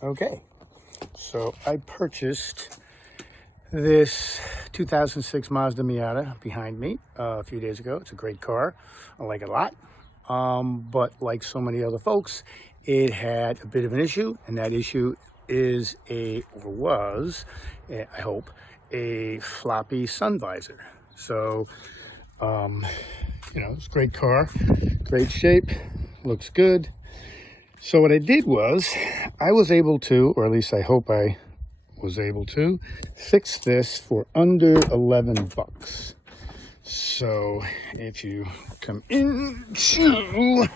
Okay, so I purchased this 2006 Mazda Miata behind me a few days ago. It's a great car. I like it a lot. But like so many other folks, it had a bit of an issue, and that issue is I hope, a floppy sun visor. So, it's a great car, great shape, looks good. So what I did was, I was able to, or at least I hope I was able to, fix this for under 11 bucks. So if you come into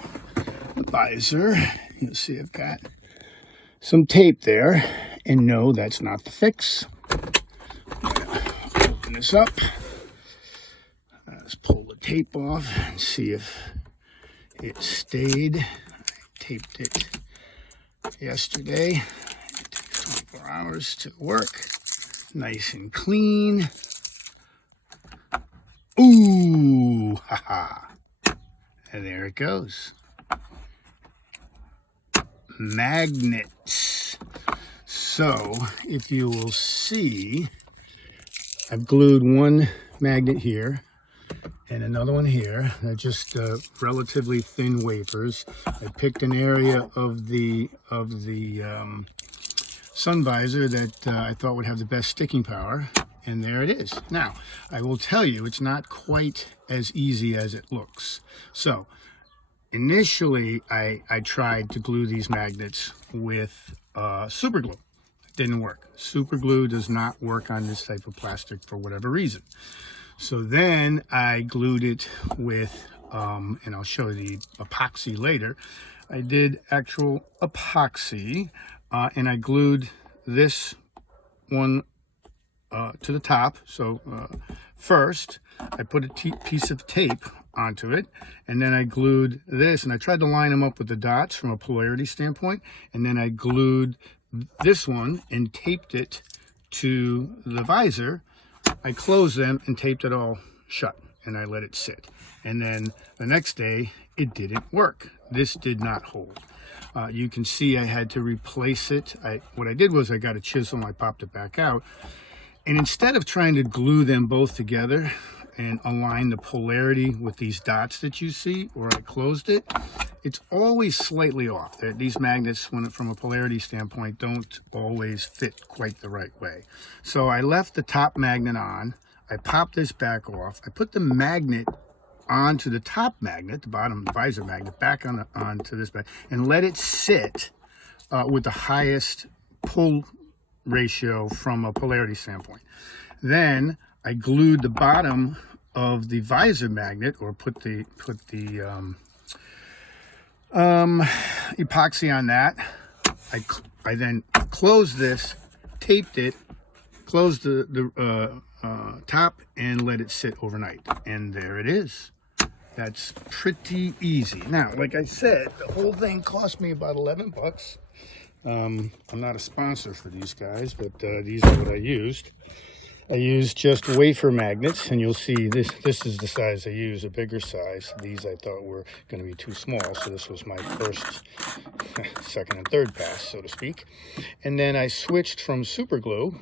the visor, you'll see I've got some tape there, and no, that's not the fix. I'm gonna open this up. Let's pull the tape off and see if it stayed. I taped it yesterday. It took 24 hours to work. Nice and clean. Ooh, haha. And there it goes. Magnets. So, if you will see, I've glued one magnet here and another one here. They're just relatively thin wafers. I picked an area of the sun visor that I thought would have the best sticking power, and there it is. Now, I will tell you, it's not quite as easy as it looks. So, initially, I tried to glue these magnets with super glue. It didn't work. Super glue does not work on this type of plastic for whatever reason. So then I glued it with, and I'll show you the epoxy later. I did actual epoxy, and I glued this one to the top. So first, I put a piece of tape onto it, and then I glued this, and I tried to line them up with the dots from a polarity standpoint, and then I glued this one and taped it to the visor. I closed them and taped it all shut, and I let it sit. And then the next day, it didn't work. This did not hold. You can see I had to replace it. What I did was I got a chisel and I popped it back out. And instead of trying to glue them both together and align the polarity with these dots that you see, where I closed it, it's always slightly off. These magnets, from a polarity standpoint, don't always fit quite the right way. So I left the top magnet on. I popped this back off. I put the magnet onto the top magnet, the bottom visor magnet, back onto this back, and let it sit with the highest pull ratio from a polarity standpoint. Then I glued the bottom of the visor magnet, or put the epoxy on that. I then closed this, taped it, closed the top, and let it sit overnight. And there it is. That's pretty easy. Now, like I said, the whole thing cost me about 11 bucks. I'm not a sponsor for these guys, but these are what I used. I used just wafer magnets, and you'll see this is the size I used, a bigger size. These I thought were going to be too small, so this was my first, second, and third pass, so to speak. And then I switched from super glue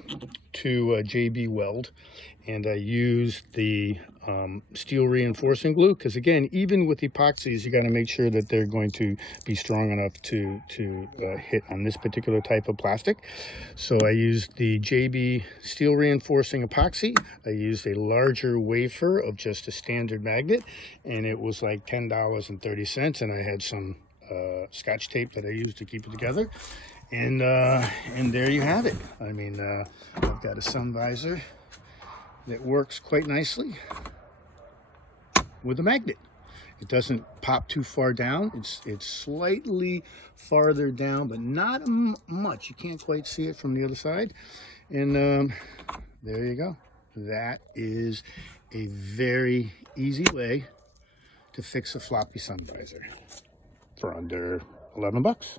to JB Weld, and I used the steel reinforcing glue, because again, even with epoxies, you got to make sure that they're going to be strong enough to hit on this particular type of plastic. So I used the JB steel reinforcing epoxy. I used a larger wafer of just a standard magnet, and it was like $10.30, and I had some Scotch tape that I used to keep it together. And there you have it. I mean, I've got a sun visor that works quite nicely with a magnet. It doesn't pop too far down. It's slightly farther down, but not much. You can't quite see it from the other side. And there you go. That is a very easy way to fix a floppy sun visor for under 11 bucks.